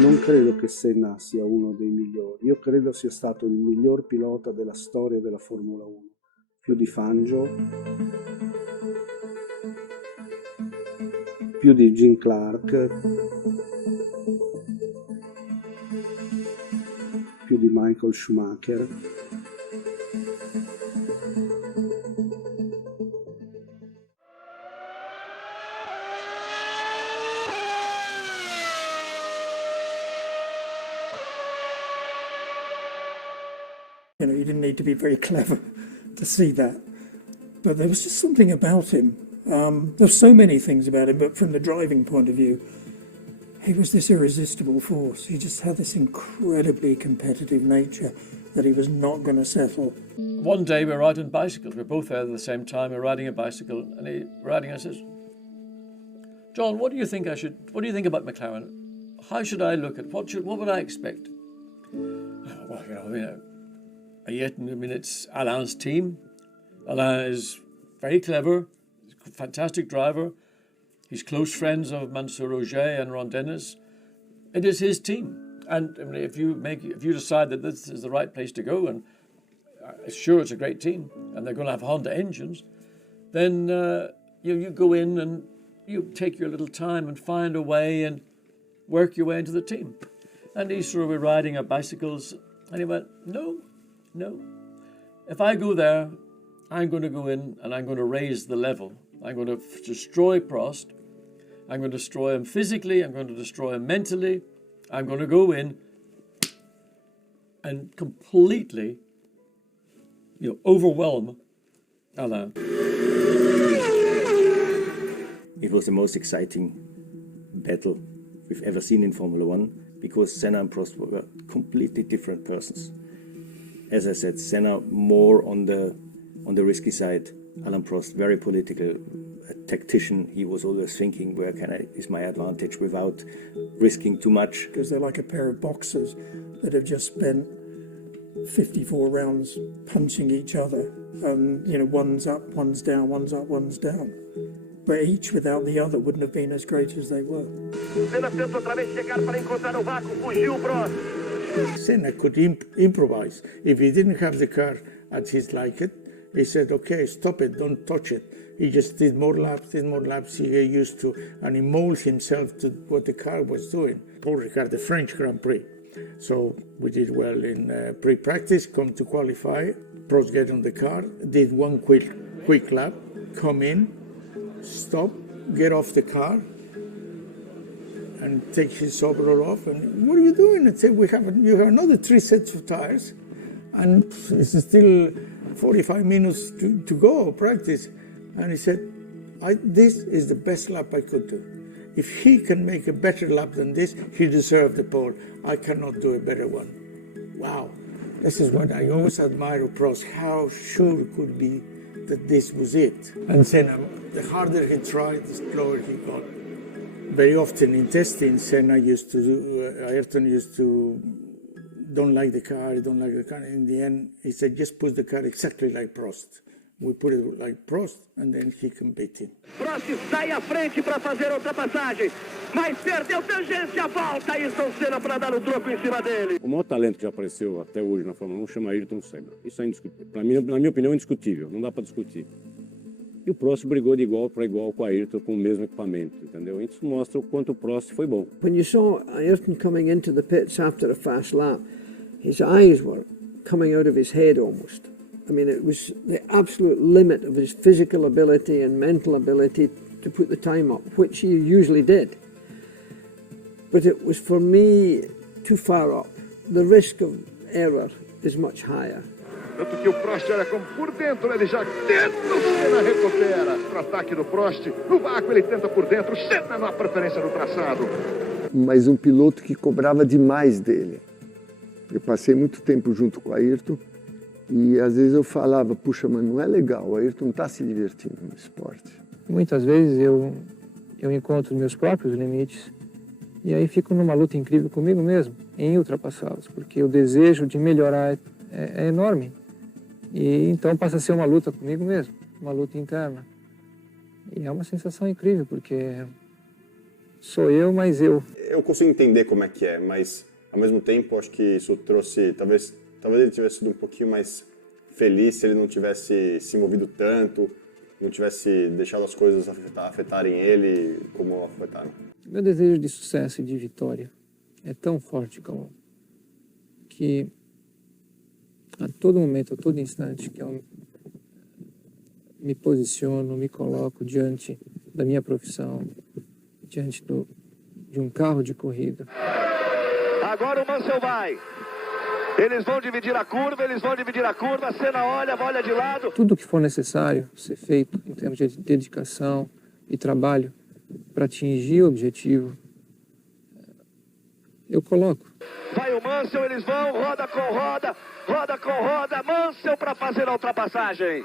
Non credo che Senna sia uno dei migliori, io credo sia stato il miglior pilota della storia della Formula 1, più di Fangio, più di Jim Clark, più di Michael Schumacher. You know, you didn't need to be very clever to see that. But there was just something about him. There's so many things about him, but from the driving point of view, he was this irresistible force. He just had this incredibly competitive nature that he was not going to settle. One day we're riding bicycles. We're both there at the same time. We're riding a bicycle, and he's riding. I says, "John, what do you think about McLaren? How should I look at what would I expect?" Well, it's Alain's team. Alain is very clever, fantastic driver. He's close friends of Mansour Roget and Ron Dennis. It is his team, and I mean, if you decide that this is the right place to go, and sure, it's a great team, and they're going to have Honda engines, then you go in and you take your little time and find a way and work your way into the team. And he sort of were riding our bicycles, and he went, no. If I go there, I'm going to go in and I'm going to raise the level. I'm going to destroy Prost. I'm going to destroy him physically. I'm going to destroy him mentally. I'm going to go in and completely, overwhelm Alain. It was the most exciting battle we've ever seen in Formula One because Senna and Prost were completely different persons. As I said, Senna more on the risky side. Alain Prost, very political, a tactician. He was always thinking, where is my advantage without risking too much. Because they're like a pair of boxers that have just spent 54 rounds punching each other. And, one's up, one's down, one's up, one's down. But each without the other wouldn't have been as great as they were. Senna could improvise. If he didn't have the car as he's like it, he said, okay, stop it, don't touch it. He just did more laps, he got used to, and he molded himself to what the car was doing. Paul Ricard, the French Grand Prix. So we did well in pre-practice, come to qualify, Prost get on the car, did one quick lap, come in, stop, get off the car, and take his overall off, and what are you doing? And say, you have another 3 sets of tires, and it's still 45 minutes to go, practice. And he said, this is the best lap I could do. If he can make a better lap than this, he deserved the pole. I cannot do a better one. Wow, this is what I always admire of Prost, how sure it could be that this was it. And Senna, the harder he tried, the slower he got. Very often in testing, Ayrton used to don't like the car. In the end, he said, just put the car exactly like Prost. We put it like Prost, and then he can beat him. Prost sai à frente para fazer a ultrapassagem, mas perdeu tangência, volta Ayrton Senna para dar o troco em cima dele. O maior talento que já apareceu até hoje na Fórmula 1 chama Ayrton Senna. Isso é indiscutível. Na minha opinião, é indiscutível. Não dá para discutir. E o Prost brigou de igual para igual com a Ayrton, com o mesmo equipamento, entendeu? Isso mostra o quanto o Prost foi bom. When you saw Ayrton coming into the pits after a fast lap, his eyes were coming out of his head almost. I mean, it was the absolute limit of his physical ability and mental ability to put the time up, which he usually did. But it was, for me, too far up. The risk of error is much higher. Tanto que o Prost olha como por dentro, ele já tenta, o Senna recupera. Para o ataque do Prost, no vácuo ele tenta por dentro, o Senna na preferência do traçado. Mas um piloto que cobrava demais dele. Eu passei muito tempo junto com o Ayrton e às vezes eu falava, puxa, mas não é legal, o Ayrton não está se divertindo no esporte. Muitas vezes eu encontro meus próprios limites e aí fico numa luta incrível comigo mesmo, em ultrapassá-los, porque o desejo de melhorar é enorme. E então passa a ser uma luta comigo mesmo, uma luta interna. E é uma sensação incrível, porque sou eu, mas eu. Eu consigo entender como é que é, mas ao mesmo tempo acho que isso trouxe, talvez ele tivesse sido um pouquinho mais feliz se ele não tivesse se movido tanto, não tivesse deixado as coisas afetarem ele como afetaram. Meu desejo de sucesso e de vitória é tão forte que a todo momento, a todo instante que eu me posiciono, me coloco diante da minha profissão, diante de um carro de corrida. Agora o Mansell vai. Eles vão dividir a curva, a Senna olha de lado. Tudo que for necessário ser feito em termos de dedicação e trabalho para atingir o objetivo, eu coloco. Vai o Mansell, eles vão, roda com roda, Mansell para fazer a ultrapassagem.